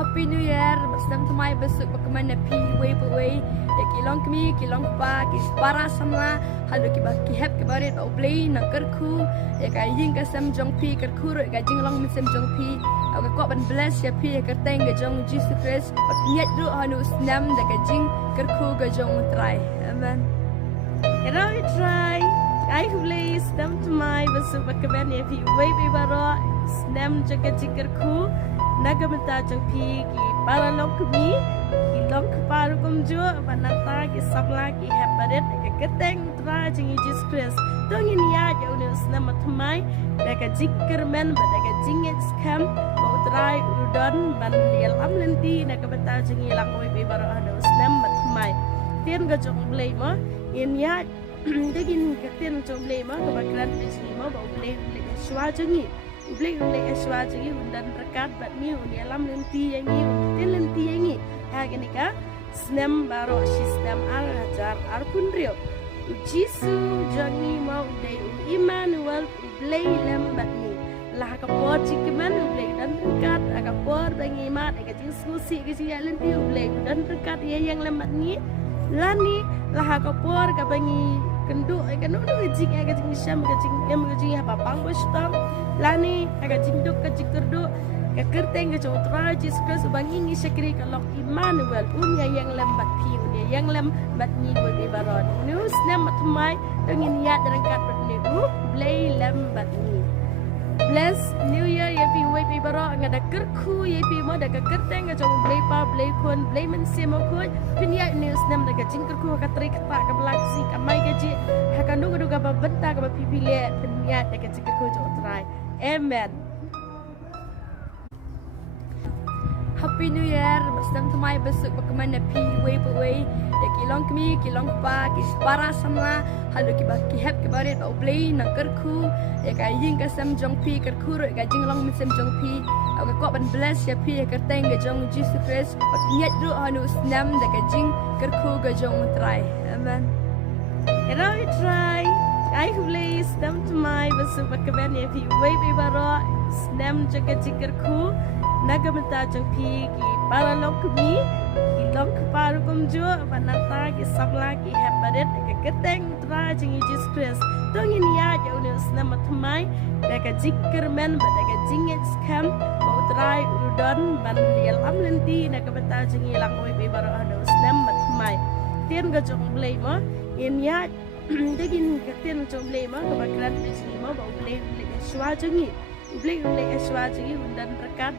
Happy New Year, bersama teman besok bagaimana pi way way ya kilong kami kilong pa kis para sama halo ki ba ki hep ki bare ba play na kerku ya ka yin ka sam jong pi kerku ro ka jing long mi sam jong pi ka ko ban bless ya pi ka teng ga jong Jesus Christ ba nyet ru hanu snam da ka jing kerku ga jong try amen. Hello, try. I please them to my besok bagaimana pi way baro snam jaga jikerku nagamata jang pi ki para long kami ki long paru kumjo panata ki sabla ki habaret ke keteng tra jing Jesus Christ tong ini ya jau ne snam matmai daga jiker men daga jingit scam mau try udon ban dia lam lenti nagamata jing ilang way baro hado snam matmai tien ga jong blay mo in ya dagin ka tien jong blay mo ka bakran ni mo ba blay shwa jangi Blake eswa jadi undan rekat bat ni unia lam lenti yang ni tin lenti yang ni harga ni ka snam baro sistem al ajar ar pun rio Jisu jangi mau dei Emmanuel Blake lam bat ni lah ka por cikman Blake dan rekat aga por bangi mat aga jing susi ke sia lenti Blake dan rekat yang lam bat ni lani lah ka por ka bangi kenduk kan udah jing aga jing syam aga jing apa pang bos tam lani aga jing duk ka jing kerduk ka kerteng ka cotra Jesus Christ bang ini syakri ka lok Emmanuel unya yang lembat pi unya yang lembat ni boy baron news nem matmai dengin ya derangkat batni blay lembat ni bless new year ya pi way pi baro ngada kerku ya pi mo daga kerteng ka jong blay pa blay kon blay men semo ko pinya news nem daga jing kerku ka trik ta ka blaksi ka mai ka ji ha ka ndu ka ba benta ka ba pi le pinya daga jing kerku jo try amen. Happy New Year, bersama teman besok bagaimana pi way ya kilong kami kilong pa kis para sama halo ki ba ki hep ki bare ba play na kerku ya ka yin ka sam jong pi kerku ro ka jing long mi sam jong pi ka ko ban bless ya pi ka teng ga jong Jesus Christ ba nyet ru hanu snam da ka jing kerku ga jong try amen. Hello, try. I please them to my besok bagaimana pi way baro snam jaga jikerku nagamata jang pi ki para long kami ki long paru kumjo panata ki sabla ki habaret ke keteng tra jing Jesus Christ tong ini ya jau ne snam matmai daga jiker men daga jingit scam mau try udon ban dia lam lenti nagamata jing ilang way baro hado snam matmai tien ga jong blay mo in ya dagin ka tien jong blay mo ka bakran ni mo ba blay shwa jangi blay eswa jangi undan rekat